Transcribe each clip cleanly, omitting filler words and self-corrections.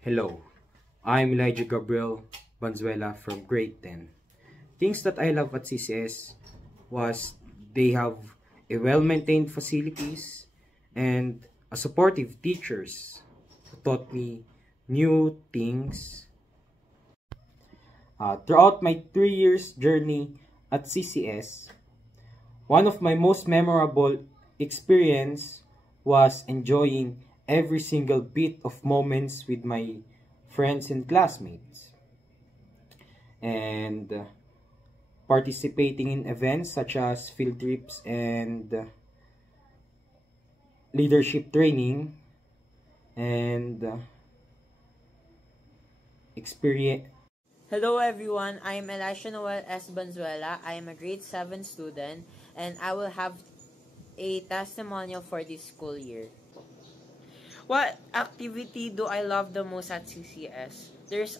Hello, I'm Elijah Gabriel Banzuela from grade 10. Things that I love at CCS was they have a well-maintained facilities and a supportive teachers who taught me new things. Throughout my 3 years journey at CCS, one of my most memorable experience was enjoying every single bit of moments with my friends and classmates, and participating in events such as field trips and leadership training, and experience. Hello everyone, I am Elisha Noel S. Banzuela. I am a grade 7 student and I will have a testimonial for this school year. What activity do I love the most at CCS? There's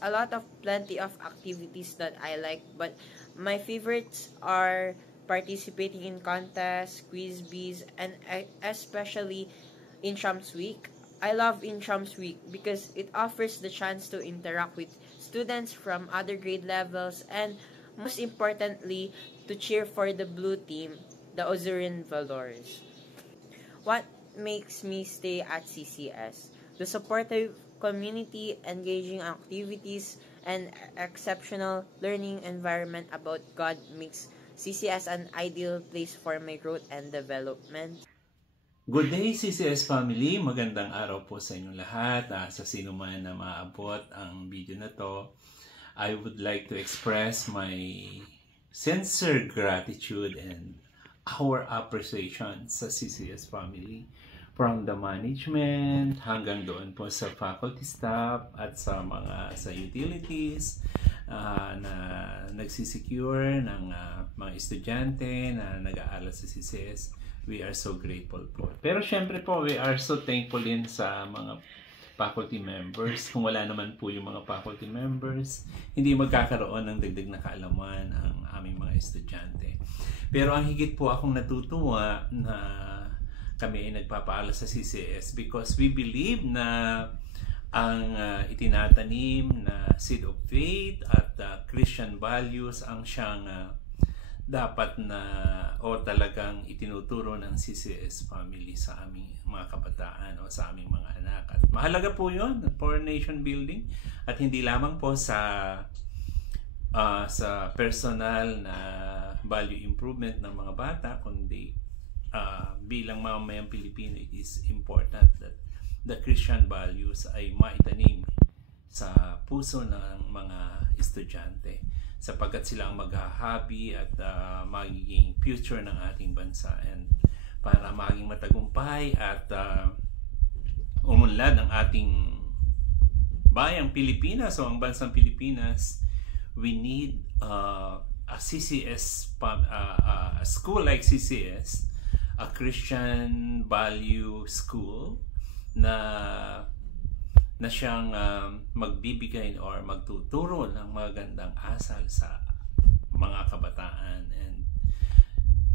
plenty of activities that I like, but my favorites are participating in contests, quiz bees, and especially Intrams Week. I love Intrams Week because it offers the chance to interact with students from other grade levels and most importantly, to cheer for the blue team, the Azurean Valores. What makes me stay at CCS? The supportive community, engaging activities, and exceptional learning environment about God makes CCS an ideal place for my growth and development. Good day CCS family! Magandang araw po sa inyong lahat. Sa sino man na maabot ang video na to, I would like to express my sincere gratitude and our appreciation sa CCS family. From the management hanggang doon po sa faculty staff at sa utilities na nagsisecure ng mga estudyante na nag-aaral sa CCS. We are so grateful po. Pero syempre po, we are so thankful din sa mga faculty members. Kung wala naman po yung mga faculty members, hindi magkakaroon ng dagdag na kaalaman ang aming mga estudyante. Pero ang higit po akong natutuwa na kami ay nagpapaaral sa CCS because we believe na ang itinatanim na seed of faith at Christian values ang siyang dapat na o talagang itinuturo ng CCS family sa aming mga kabataan o sa aming mga anak. At mahalaga po yun for nation building at hindi lamang po sa personal na value improvement ng mga bata, kundi bilang mamamayang Pilipino, it is important that the Christian values ay maitanim sa puso ng mga estudyante sapagkat sila ang maghahabi at magiging future ng ating bansa, and para maging matagumpay at umunlad ang ating bayang Pilipinas o ang bansang Pilipinas, we need a CCS, a school like CCS, a Christian value school na siyang magbibigay or magtuturo ng magandang asal sa mga kabataan. And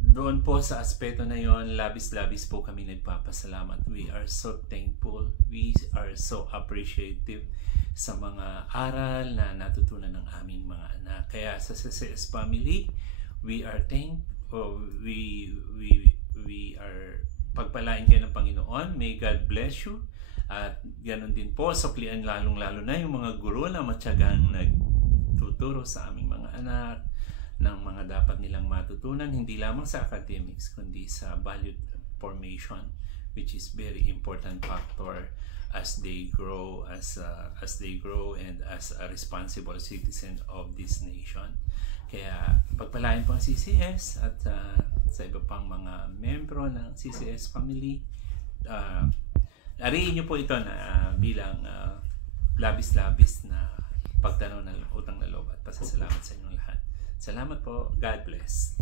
doon po sa aspeto na yon, labis-labis po kami nagpapasalamat. We are so thankful. We are so appreciative sa mga aral na natutunan ng aming mga anak. Kaya sa CCS family, we are thankful. We are pagpalain kayo ng Panginoon. May God bless you. At ganoon din po, suklian lalong-lalo na yung mga guro na matyagang nagtuturo sa aming mga anak ng mga dapat nilang matutunan, hindi lamang sa academics, kundi sa value formation, which is very important factor as they grow and as a responsible citizen of this nation. Kaya pagpalain po ang CCS at sa iba pang mga membro ng CCS family, ariin niyo po ito na bilang labis-labis na pagtanaw ng utang na loob at pasasalamat sa inyong lahat. Salamat po. God bless.